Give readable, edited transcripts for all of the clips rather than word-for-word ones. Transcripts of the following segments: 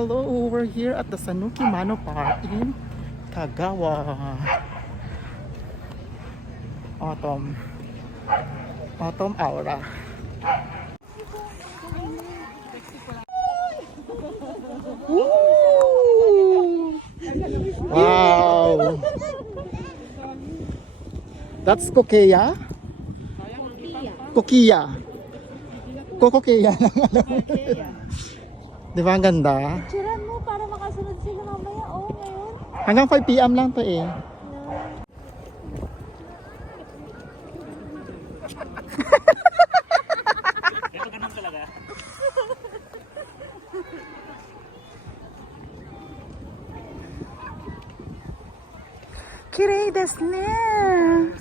hello! We're here at the Sanuki Mano Park in Kagawa. Autumn aura. Woo! Wow! That's Kokeya? Kokiya. Kokokeya lang alam mo. Di ba ang ganda? Picturean mo para makasunod sila mamaya. Oo, ngayon. Hanggang 5 PM lang to eh. Ito ganun talaga. Kirei desu ne.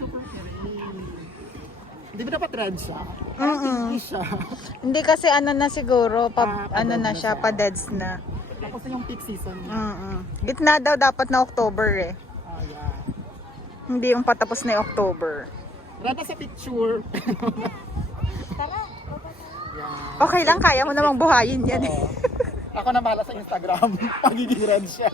Super Hindi ba dapat red siya? Hindi siya. Hindi kasi ano na siguro, ano pa-dead na na siya, siya. pa-deads na. Tapos na yung peak season niya. Gitna daw dapat na October eh. Yeah. Hindi yung patapos na yung October. Rada sa picture. Tara. Yeah. Okay lang, kaya mo namang buhayin yan eh. Ako na bahala sa Instagram. Pagiging red siya.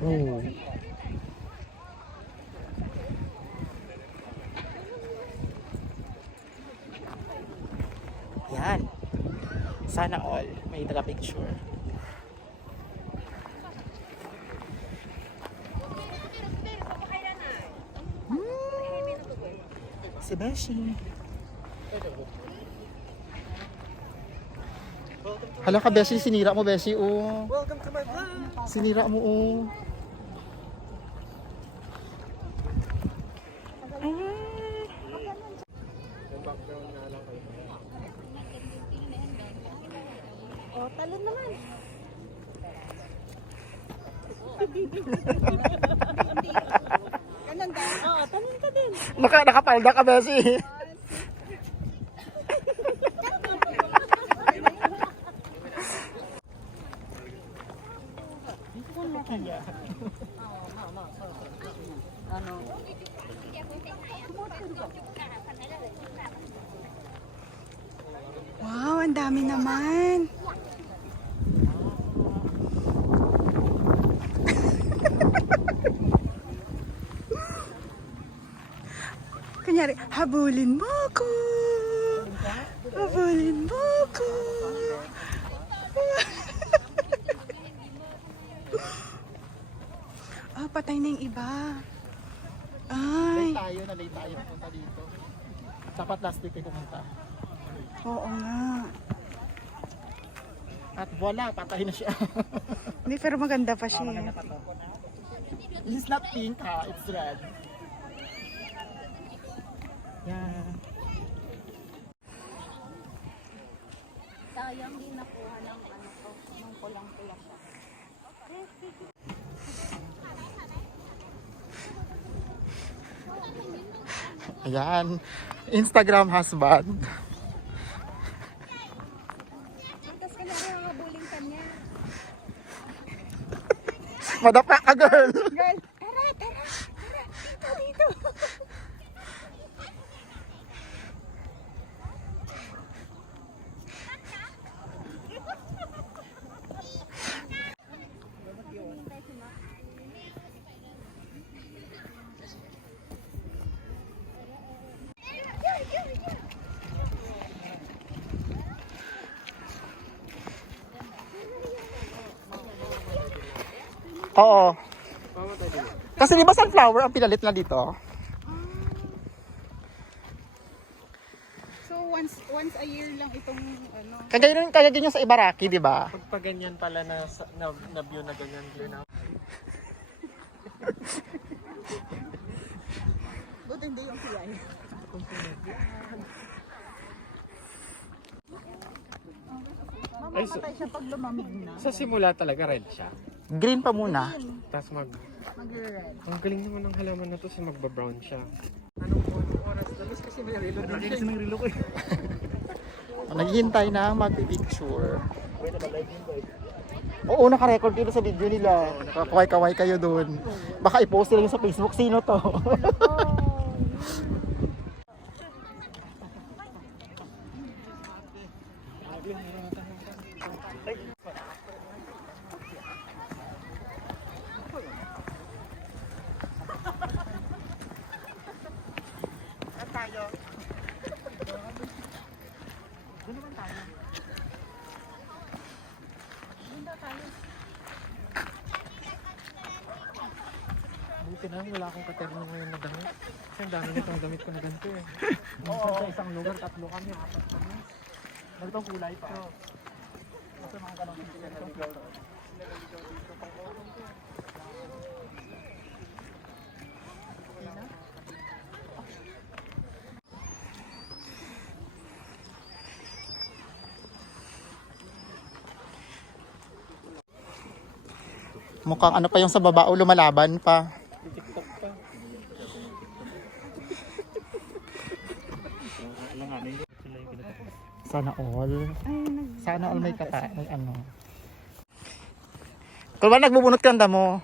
Oh. Yan. Sana all may taga picture. Si Beshi. Hala ka Beshi, sinira mo Beshi oh. Welcome to my vlog! Sinira mo oh. Oh, talon naman. Ganun din. Oo, talon ka din. Nakapalda ka Beshi. Wow, ang dami naman. Kunyari, habulin mo ako. Habulin mo ako. Oh, patay na yung iba. Ay, Late tayo pumunta dito. Dapat last week tayo pumunta. oo nga. At voila, patay na siya. Hindi, pero maganda pa siya. Maganda pa to. This is not pink ha, it's red. Yeah. Sayang din nakuha ng ano ko, ng pulang-pula siya. Ayan. Instagram husband. Tapos kailangan ang mabuling kanya. Madapa ka girl. Girl, tara, tara, tara, dito, dito. Oo. Kasi di ba sunflower ang pinalit na dito? So once a year lang itong ano. Kagaya din yung sa Ibaraki, di ba? Pag ganyan pala na view na ganyan, clear na. Buti hindi yung kulay. Mamamatay siya pag lumamig na. Sa simula talaga red siya. Green pa muna. Tapos Mag-red. ang galing naman ng halaman na to, magba-brown siya. Anong oras? Dalas kasi may relo din siya. Ng relo ko eh. Naghihintay na magpipicture. Oo, naka-record dito sa video nila. Kaway-kaway kayo dun. Baka i-post nila yun sa Facebook. Sino to? Buti na, wala akong katerno ngayon na damit. Kasi ang dami nitong damit ko na ganito eh. Minsan sa isang lugar, 3 kami, 4 kami. Ganitong kulay pa. Kasi mga ganong Mukhang ano pa yung sa baba o lumalaban pa. TikTok pa. Sana all. Sana all may may ano. Kung ba nagbubunot ka ang damo?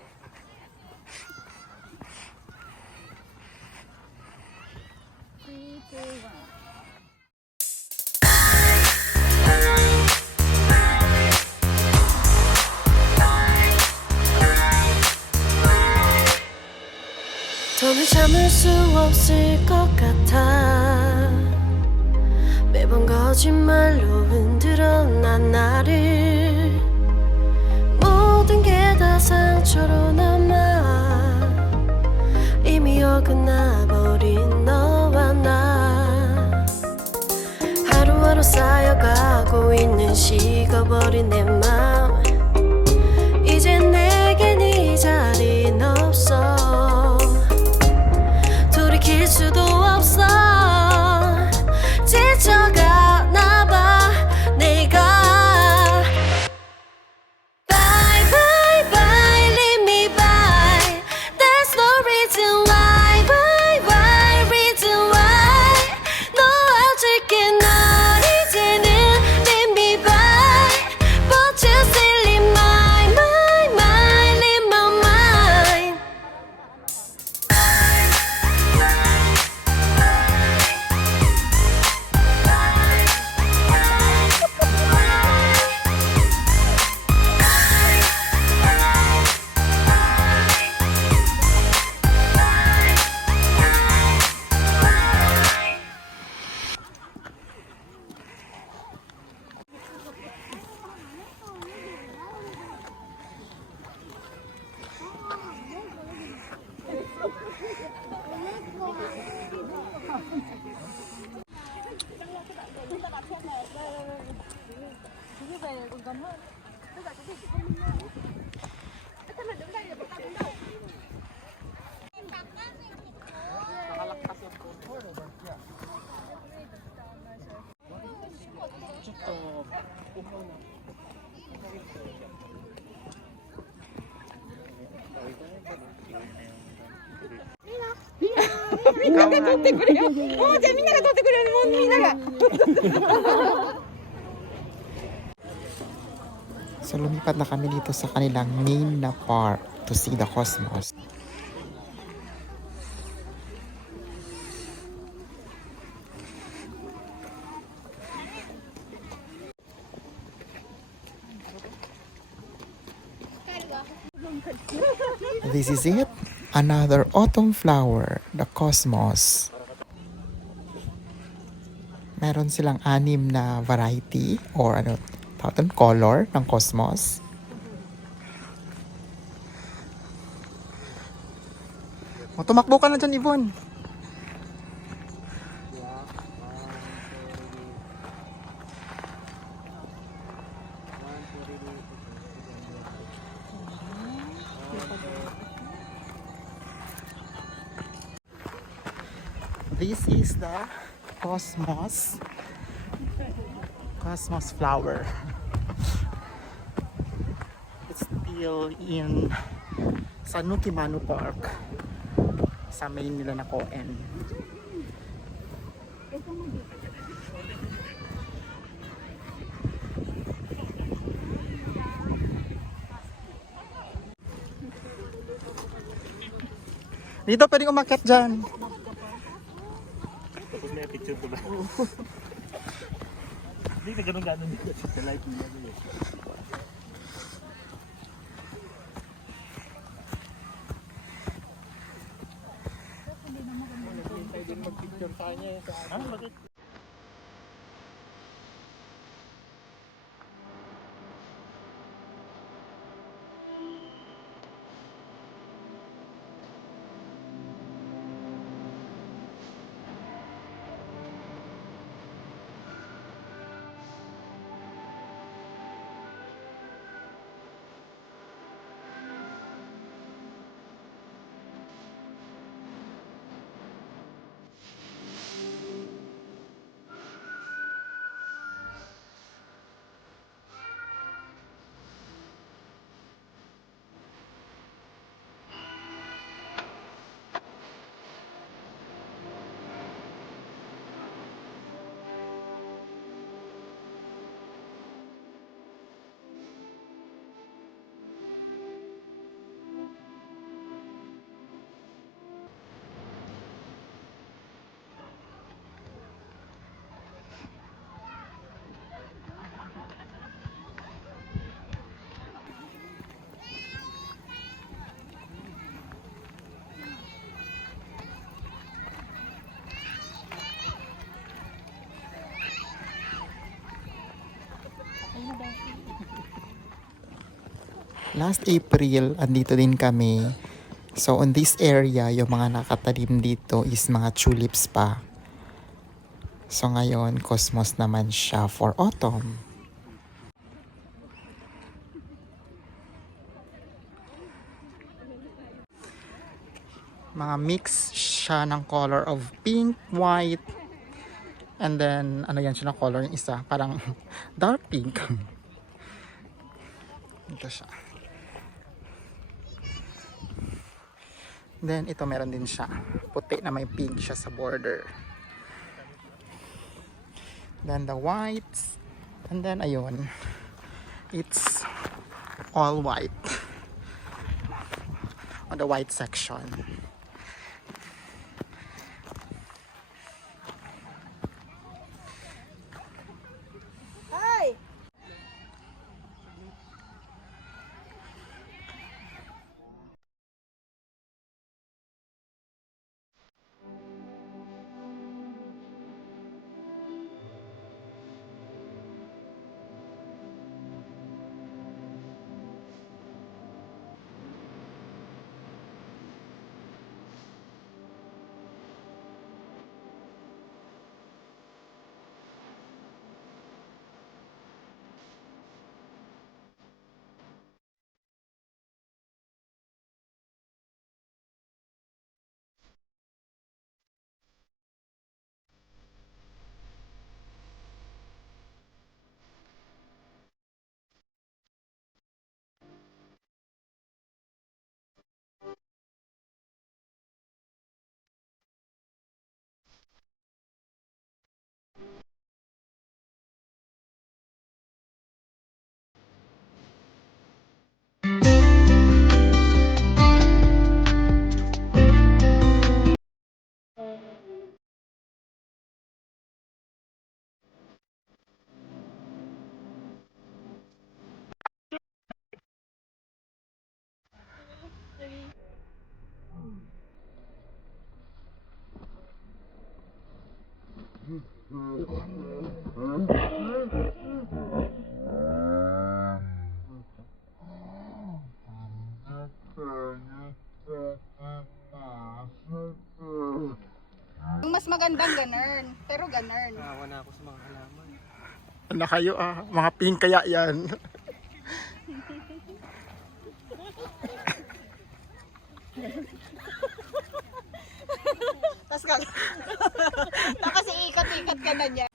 더는 참을 수 없을 것 같아 매번 거짓말로 흔들어 난 나를 모든 게 다 상처로 남아 이미 어긋나버린 너와 나 하루하루 쌓여가고 있는 식어버린 내 맘 이제 내겐 이 자리는 없어 돌이킬 수도 없어 지쳐가나 봐 내가 Bye bye bye leave me by There's no reason why Bye bye reason why 놓아줄게 널 이제는 leave me by But you still leave my leave my mind So lumipat na kami dito sa kanilang main na park to see the cosmos. This is it. Another autumn flower, the cosmos. Meron silang 6 na variety or ano, tawag color ng cosmos. O, tumakbo ka na dyan, Yvonne. This is the Cosmos flower. It's still in Sanuki Manu Park sa main nila na Koen. Dito pwedeng umakyat dyan. Tapos may picture ko ba? Hindi na ganun dito sa live nila. Pwedeng mag-picture sa kanya eh. Bakit? Last April, andito din kami. So, on this area, yung mga nakatanim dito is mga tulips pa. So, ngayon, Cosmos naman siya for autumn. Mga mix siya ng color of pink, white, and then, ano yan siya na color yung isa? Parang dark pink. Ito siya. Then, ito meron din siya. Puti na may pink siya sa border. Then, the whites. And then, ayun. It's all white. On the white section. Mas magandang ganern. Pero ganern. Nawa na ako sa mga halaman. Ano kayo mga pink kaya yan. Tapos iikat-ikat ka na niya.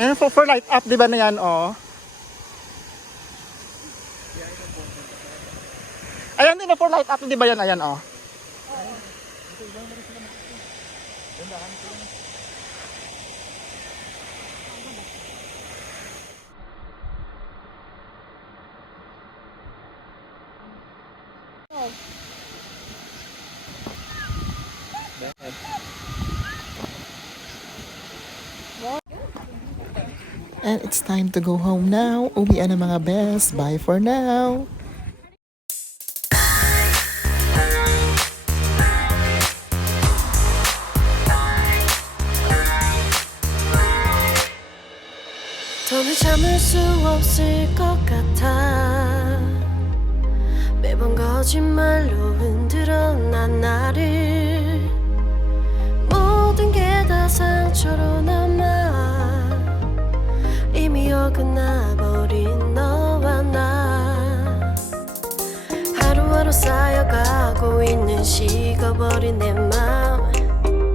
And for light up, di ba na yan, oh? Ayan din, for light up, di ba yan, ayan, oh? And it's time to go home now. Uwian na mga best. Bye for now. 더는 참을 수 없을 것 같아 매번 거짓말로 흔들어 난 나를 모든 게 다 상처로 남아 이미 어긋나버린 너와 나 하루하루 쌓여가고 있는 식어버린 내